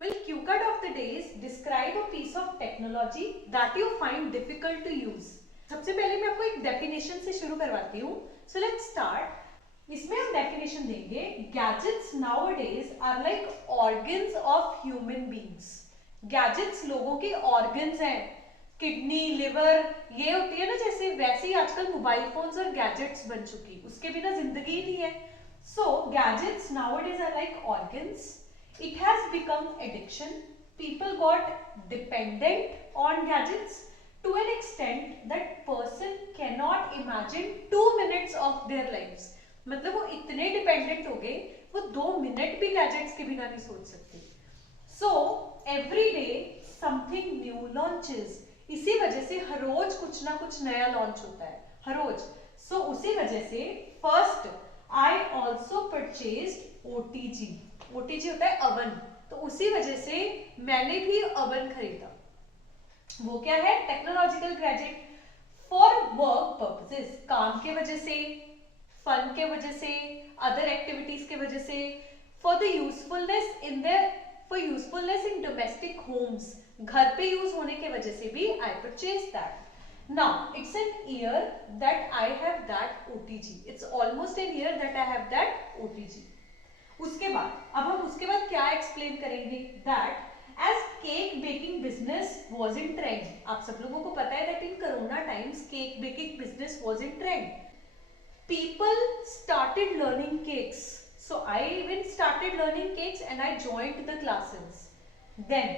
Well, QCAD of the day is describe a piece of technology that you find difficult to use. सबसे पहले मैं आपको एक definition से शुरू करवाती हूँ. So let's start. इसमें हम डेफिनेशन देंगे. Gadgets nowadays are like organs of human beings. Gadgets लोगों के organs हैं. किडनी, लिवर, ये होती है ना जैसे, वैसे ही आजकल मोबाइल फोन्स और गैजेट्स बन चुकी. उसके बिना जिंदगी ही नहीं है. So gadgets nowadays are like organs. It has become addiction. People got dependent on gadgets to an extent that person cannot imagine 2 minutes of their lives. मतलब वो इतने डिपेंडेंट हो गए, वो 2 मिनट भी गैजेट्स के बिना नहीं सोच सकते. So every day something new launches. इसी वजह से हर रोज कुछ ना कुछ नया लॉन्च होता है, हर रोज. So उसी वजह से first I also purchased OTG. OTG होता है अवन. तो उसी वजह से मैंने भी अवन खरीदा. वो क्या है? Technological gadget for work purposes. काम के वजह से, फन के वजह से, अदर एक्टिविटीज के वजह से, for the usefulness in domestic homes. घर पे यूज होने के वजह से भी I purchase that. Now it's an year that I have that OTG. It's almost an year that I have that OTG. उसके बाद क्या एक्सप्लेन करेंगे? That as cake baking business was in trend. आप सब लोगों को पता है that in Corona times cake baking business was in trend. People started learning cakes. So I even started learning cakes and I joined the classes. Then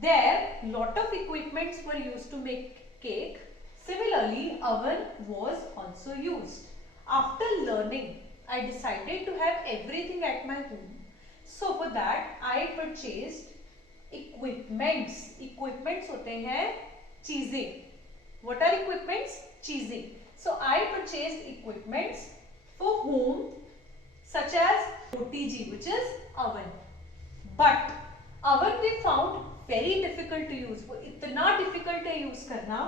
there lot of equipments were used to make cake. Similarly, oven was also used. After learning, I decided to have everything at my home. So for that, I purchased equipments. Equipments होते हैं चीजें. What are equipments? चीजें. So I purchased equipments for home, such as OTG, which is oven. But oven we found very difficult to use. वो इतना difficult है use करना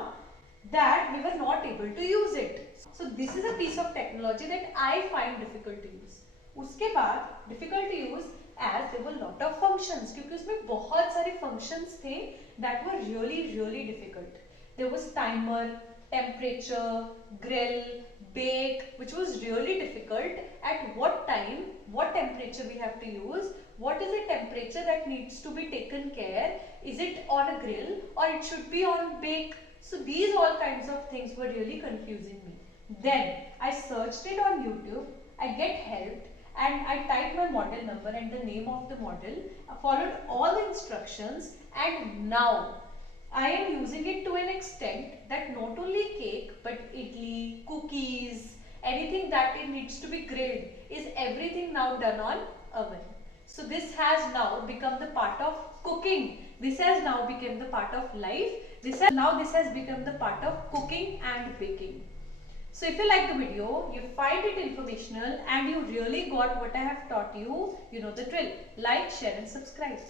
that we were not able to use it. So this is a piece of technology that I find difficult to use. उसके बाद difficult to use as there were lot of functions, क्योंकि उसमें बहुत सारे functions थे that were really difficult. There was timer, temperature, grill, bake, which was really difficult. At what time, what temperature we have to use, what is the temperature that needs to be taken care, is it on a grill or it should be on bake. So these all kinds of things were really confusing me. Then I searched it on YouTube, I get helped, and I typed my model number and the name of the model, I followed all the instructions, and now I am using it to an extent that not only cake but idli, cookies, anything that it needs to be grilled, is everything now done on oven. So this has now become the part of cooking. This has now become the part of life. This has become the part of cooking and baking. So if you like the video, you find it informational and you really got what I have taught you, you know the drill. Like, share and subscribe.